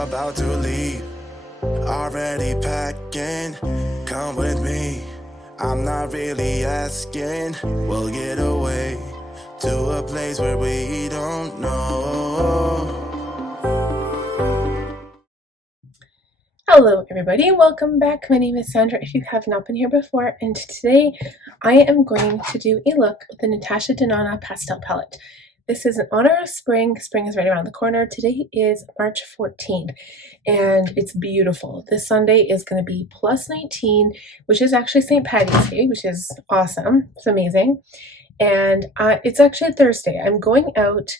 about to leave. Already packing, come with me. I'm not really asking. We'll get away to a place where we don't know. Hello everybody, welcome back. My name is Sandra if you have not been here before, and today I am going to do a look with the Natasha Denona Pastel palette. This is in honor of spring. Spring is right around the corner. Today is March 14th and it's beautiful. This Sunday is going to be plus 19, which is actually St. Patty's Day, which is awesome. It's amazing. And it's actually Thursday. I'm going out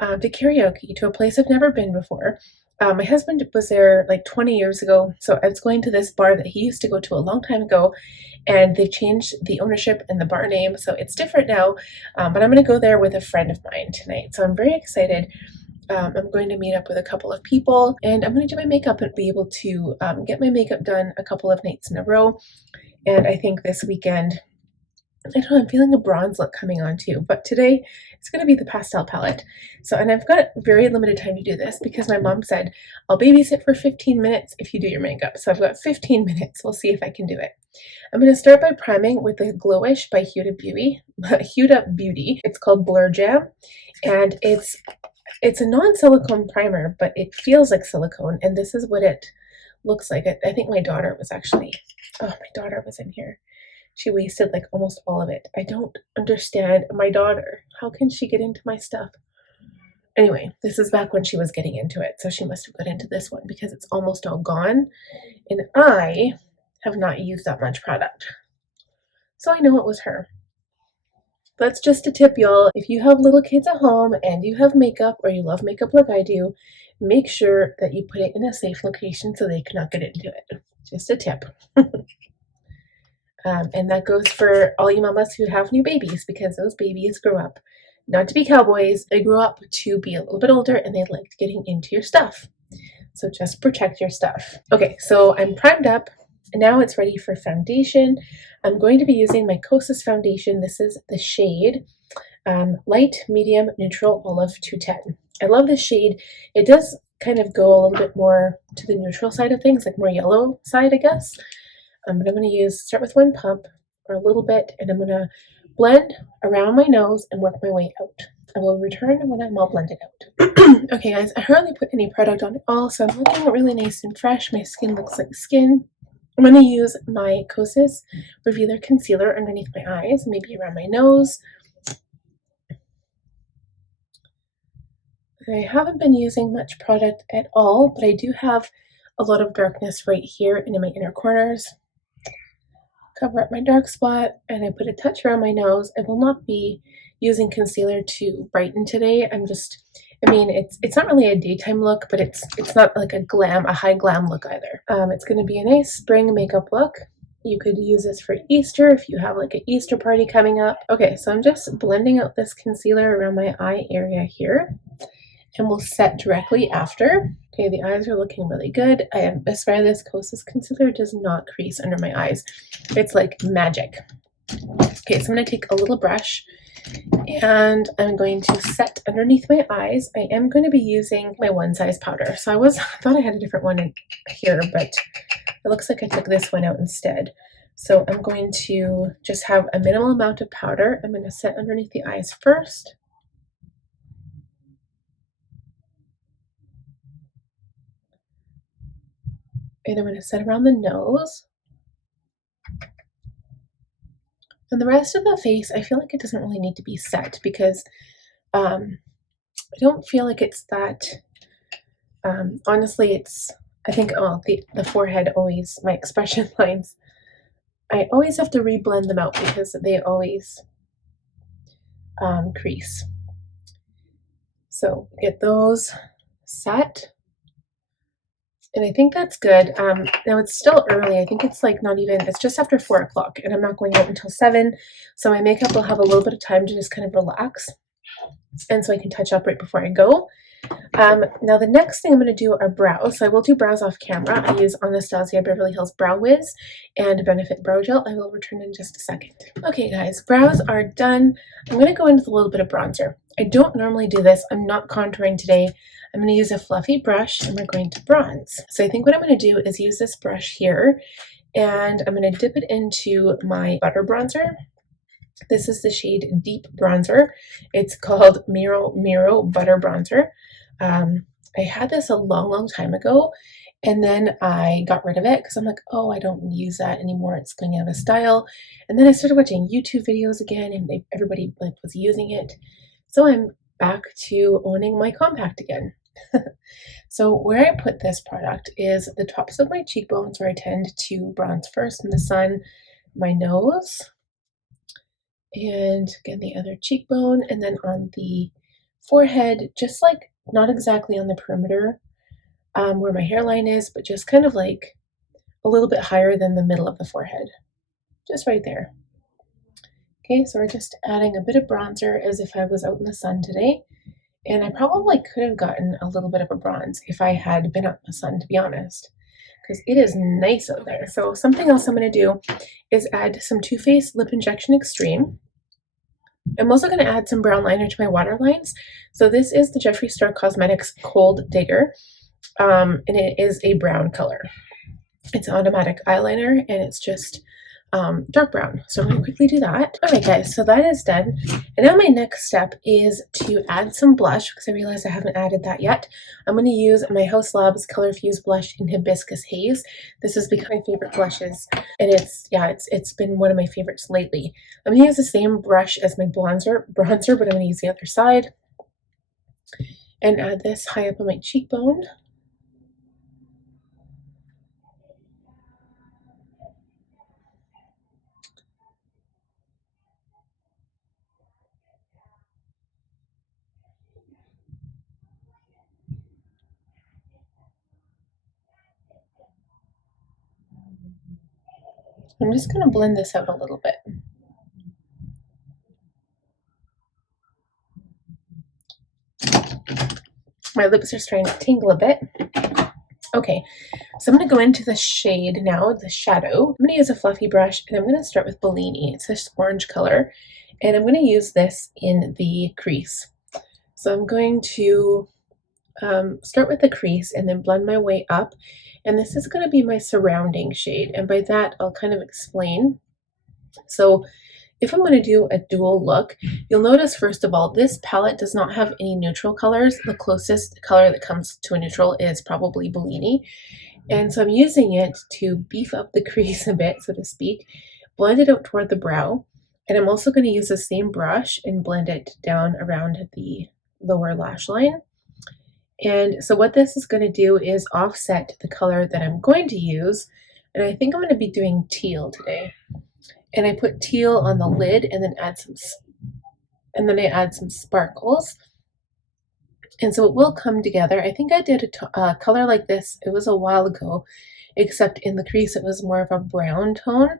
to karaoke to a place I've never been before. My husband was there like 20 years ago, so I was going to this bar that he used to go to a long time ago, and they've changed the ownership and the bar name, so it's different now, but I'm going to go there with a friend of mine tonight, so I'm very excited. I'm going to meet up with a couple of people, and I'm going to do my makeup and be able to get my makeup done a couple of nights in a row, and I think this weekend, I don't know, I'm feeling a bronze look coming on too, but today it's going to be the pastel palette. So, and I've got very limited time to do this because my mom said, I'll babysit for 15 minutes if you do your makeup. So I've got 15 minutes. We'll see if I can do it. I'm going to start by priming with the Glowish by Huda Beauty. It's called Blur Jam, and it's a non-silicone primer, but it feels like silicone, and this is what it looks like. I think my daughter was actually, my daughter was in here. She wasted like almost all of it. I don't understand my daughter. How can she get into my stuff? Anyway, this is back when she was getting into it. So she must have got into this one because it's almost all gone. And I have not used that much product. So I know it was her. That's just a tip, y'all. If you have little kids at home and you have makeup or you love makeup like I do, make sure that you put it in a safe location so they cannot get into it. Just a tip. And that goes for all you mamas who have new babies, because those babies grow up not to be cowboys. They grow up to be a little bit older and they like getting into your stuff. So just protect your stuff. Okay, so I'm primed up and now it's ready for foundation. I'm going to be using my Kosas foundation. This is the shade Light, Medium, Neutral, Olive 210. I love this shade. It does kind of go a little bit more to the neutral side of things, like more yellow side, I guess. But I'm going to start with one pump or a little bit, and I'm going to blend around my nose and work my way out. I will return when I'm all blended out. Okay guys, I hardly put any product on at all, so I'm looking really nice and fresh. My skin looks like skin. I'm going to use my Kosas Revealer Concealer underneath my eyes, maybe around my nose. I haven't been using much product at all, but I do have a lot of darkness right here and in my inner corners. Cover up my dark spot, and I put a touch around my nose. I will not be using concealer to brighten today. It's not really a daytime look, but it's not like a high glam look either. It's going to be a nice spring makeup look. You could use this for Easter if you have like an Easter party coming up. Okay, so I'm just blending out this concealer around my eye area here, and we'll set directly after. Okay, the eyes are looking really good. I swear this Kosas concealer does not crease under my eyes. It's like magic. Okay, so I'm going to take a little brush and I'm going to set underneath my eyes. I am going to be using my One Size powder. So I thought I had a different one in here, but it looks like I took this one out instead. So I'm going to just have a minimal amount of powder. I'm going to set underneath the eyes first. And I'm going to set around the nose. And the rest of the face, I feel like it doesn't really need to be set because I don't feel like it's that, honestly, I think, the forehead always, my expression lines, I always have to reblend them out because they always crease. So get those set. And I think that's good. Now it's still early. I think it's like it's just after 4 o'clock and I'm not going out until 7. So my makeup will have a little bit of time to just kind of relax. And so I can touch up right before I go. Now the next thing I'm going to do are brows. So I will do brows off camera. I use Anastasia Beverly Hills Brow Whiz and Benefit Brow Gel. I will return in just a second. Okay guys, brows are done. I'm going to go in with a little bit of bronzer. I don't normally do this. I'm not contouring today. I'm going to use a fluffy brush and we're going to bronze. So I think what I'm going to do is use this brush here and I'm going to dip it into my butter bronzer. This is the shade Deep Bronzer. It's called Muru Butter Bronzer. I had this a long time ago and then I got rid of it because I'm like, oh, I don't use that anymore. It's going out of style. And then I started watching YouTube videos again and everybody was using it. So I'm back to owning my compact again. So where I put this product is the tops of my cheekbones where I tend to bronze first in the sun, my nose, and again the other cheekbone, and then on the forehead, just like not exactly on the perimeter where my hairline is, but just kind of like a little bit higher than the middle of the forehead, just right there. Okay, so we're just adding a bit of bronzer as if I was out in the sun today. And I probably could have gotten a little bit of a bronze if I had been out in the sun, to be honest, because it is nice out there. So something else I'm going to do is add some Too Faced Lip Injection Extreme. I'm also going to add some brown liner to my waterlines. So this is the Jeffree Star Cosmetics Cold Digger, and it is a brown color. It's an automatic eyeliner, and it's just dark brown. So I'm going to quickly do that. Alright guys, so that is done. And now my next step is to add some blush because I realized I haven't added that yet. I'm going to use my Haus Colorfuse blush in Hibiscus Haze. This has become my favorite blushes and it's been one of my favorites lately. I'm going to use the same brush as my bronzer, but I'm going to use the other side and add this high up on my cheekbone. I'm just going to blend this out a little bit. My lips are starting to tingle a bit. Okay, so I'm going to go into the shade now, the shadow. I'm going to use a fluffy brush and I'm going to start with Bellini. It's this orange color and I'm going to use this in the crease. So I'm going to start with the crease and then blend my way up. And this is going to be my surrounding shade. And by that, I'll kind of explain. So if I'm going to do a dual look, you'll notice first of all, this palette does not have any neutral colors. The closest color that comes to a neutral is probably Bellini. And so I'm using it to beef up the crease a bit, so to speak, blend it out toward the brow. And I'm also going to use the same brush and blend it down around the lower lash line. And so what this is going to do is offset the color that I'm going to use. And I think I'm going to be doing teal today. And I put teal on the lid and then I add some sparkles. And so it will come together. I think I did a color like this. It was a while ago, except in the crease it was more of a brown tone,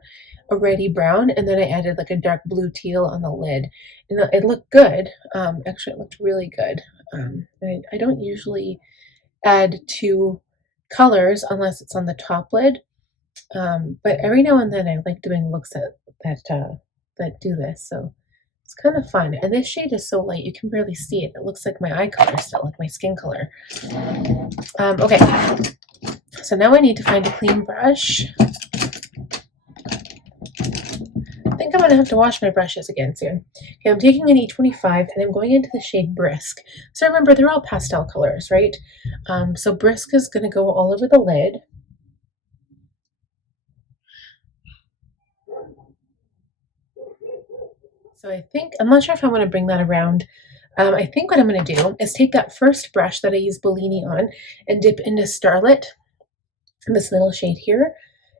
already brown. And then I added like a dark blue teal on the lid. And it looked good. Actually, it looked really good. I don't usually add two colors unless it's on the top lid. But every now and then I like doing looks that do this. So it's kind of fun. And this shade is so light, you can barely see it. It looks like my eye color still, like my skin color. Okay, so now I need to find a clean brush. I think I'm going to have to wash my brushes again soon. Okay, I'm taking an E25 and I'm going into the shade Brisk. So remember, they're all pastel colors, right? So Brisk is going to go all over the lid. So I think, I'm not sure if I want to bring that around. I think what I'm going to do is take that first brush that I used Bellini on and dip into Starlit, this little shade here.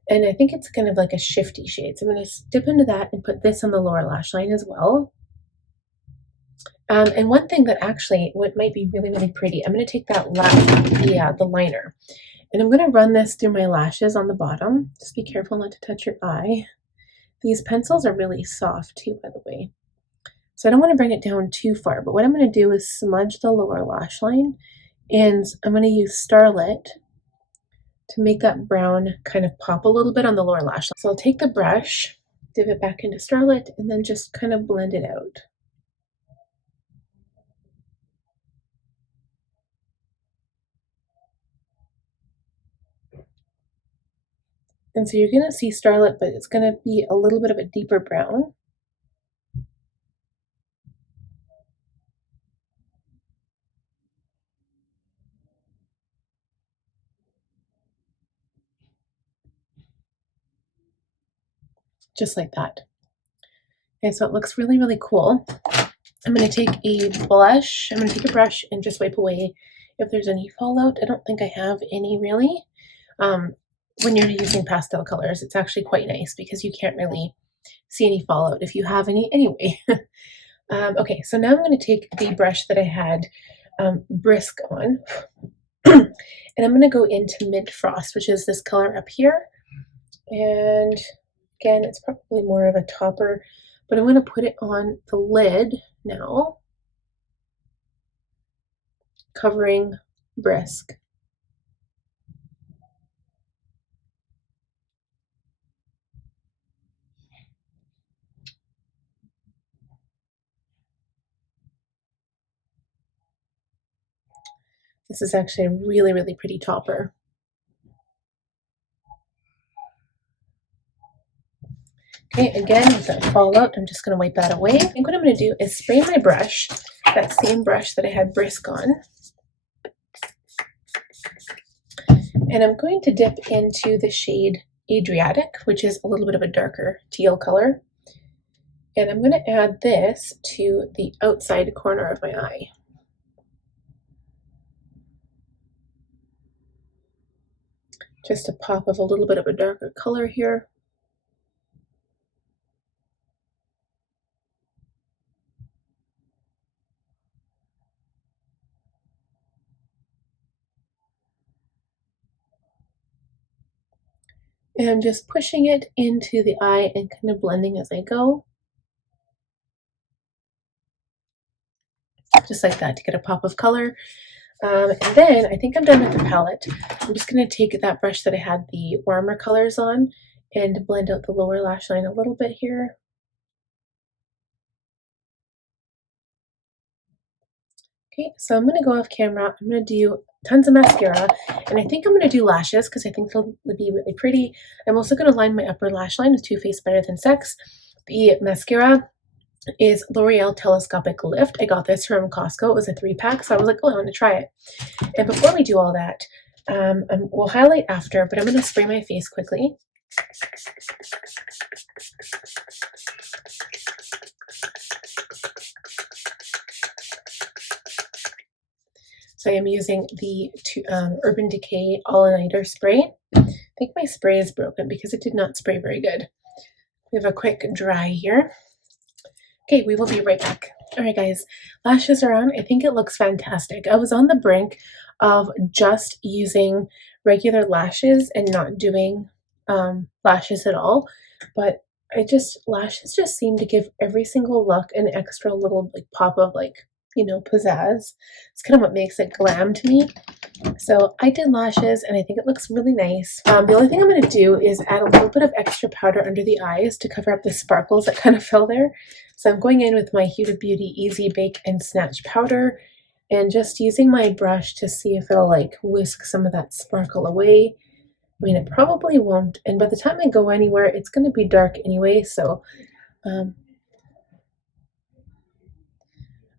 And I think it's kind of like a shifty shade. So I'm going to dip into that and put this on the lower lash line as well. And one thing that actually might be really pretty, I'm going to take that the liner, and I'm going to run this through my lashes on the bottom. Just be careful not to touch your eye. These pencils are really soft too, by the way. So I don't want to bring it down too far, but what I'm going to do is smudge the lower lash line, and I'm going to use Starlit to make that brown kind of pop a little bit on the lower lash line. So I'll take the brush, dip it back into Starlit, and then just kind of blend it out. And so you're going to see Starlit, but it's going to be a little bit of a deeper brown. Just like that. Okay, so it looks really, really cool. I'm going to take a blush. I'm going to take a brush and just wipe away if there's any fallout. I don't think I have any really. When you're using pastel colors, it's actually quite nice because you can't really see any fallout if you have any anyway. Okay, so now I'm going to take the brush that I had Brisk on, and I'm going to go into Mint Frost, which is this color up here. And again, it's probably more of a topper, but I'm going to put it on the lid now, covering Brisk. This is actually a really, really pretty topper. Okay, again, with that fallout, I'm just going to wipe that away. I think what I'm going to do is spray my brush, that same brush that I had Brisk on. And I'm going to dip into the shade Adriatic, which is a little bit of a darker teal color. And I'm going to add this to the outside corner of my eye. Just a pop of a little bit of a darker color here. And I'm just pushing it into the eye and kind of blending as I go. Just like that to get a pop of color. And then I think I'm done with the palette. I'm just going to take that brush that I had the warmer colors on and blend out the lower lash line a little bit here. Okay, so I'm going to go off camera. I'm going to do tons of mascara, and I think I'm going to do lashes because I think they'll be really pretty. I'm also going to line my upper lash line with Too Faced Better Than Sex. The mascara is Loreal Telescopic Lift. I got this from Costco. It was a 3-pack, so I was like, oh, I want to try it. And before we do all that, we'll highlight after, but I'm going to spray my face quickly. So I am using the Urban Decay All-Nighter Spray. I think my spray is broken because it did not spray very good. We have a quick dry here. Okay, we will be right back. All right, guys, lashes are on. I think it looks fantastic. I was on the brink of just using regular lashes and not doing lashes at all, but lashes just seem to give every single look an extra little like pop of like, you know, pizzazz. It's kind of what makes it glam to me. So I did lashes and I think it looks really nice. The only thing I'm going to do is add a little bit of extra powder under the eyes to cover up the sparkles that kind of fell there. So I'm going in with my Huda Beauty Easy Bake and Snatch powder and just using my brush to see if it'll like whisk some of that sparkle away. I mean, it probably won't, and by the time I go anywhere, it's going to be dark anyway, so I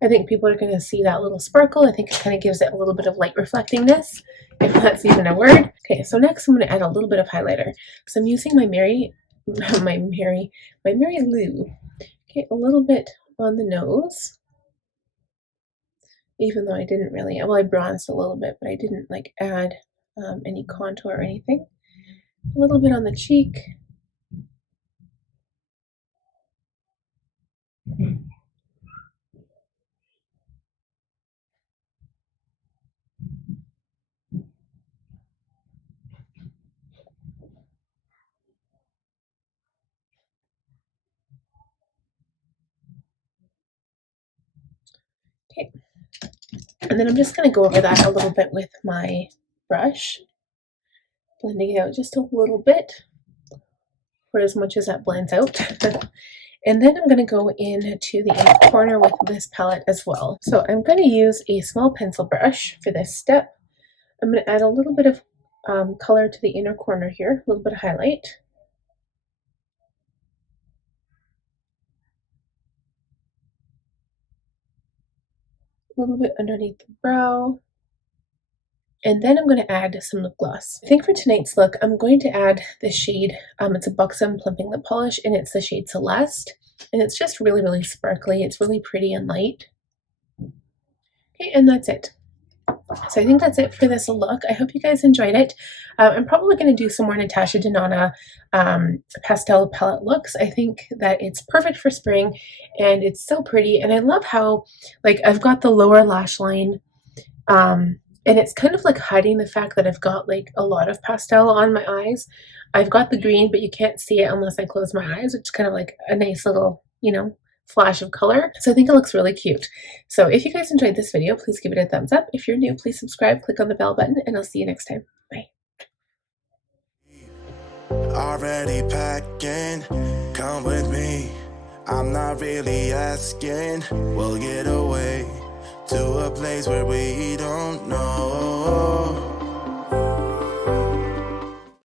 think people are going to see that little sparkle. I think it kind of gives it a little bit of light reflectingness, if that's even a word. Okay, so next I'm going to add a little bit of highlighter. So I'm using my Mary Lou. Okay, a little bit on the nose. Even though I didn't really, well, I bronzed a little bit, but I didn't like add any contour or anything. A little bit on the cheek. Okay, and then I'm just going to go over that a little bit with my brush, blending it out just a little bit for as much as that blends out. And then I'm going to go into the inner corner with this palette as well. So I'm going to use a small pencil brush for this step. I'm going to add a little bit of color to the inner corner here, a little bit of highlight. A little bit underneath the brow. And then I'm going to add some lip gloss. I think for tonight's look, I'm going to add this shade. It's a Buxom Plumping lip polish, and it's the shade Celeste. And it's just really, really sparkly. It's really pretty and light. Okay, and that's it. So I think that's it for this look. I hope you guys enjoyed it. I'm probably going to do some more Natasha Denona pastel palette looks. I think that it's perfect for spring, and it's so pretty. And I love how, like, I've got the lower lash line, and it's kind of like hiding the fact that I've got like a lot of pastel on my eyes. I've got the green, but you can't see it unless I close my eyes, which is kind of like a nice little, you know, flash of color. So I think it looks really cute. So if you guys enjoyed this video, please give it a thumbs up. If you're new, please subscribe, click on the bell button, and I'll see you next time. Bye. Already packing, come with me. I'm not really asking. We'll get away to a place where we don't know.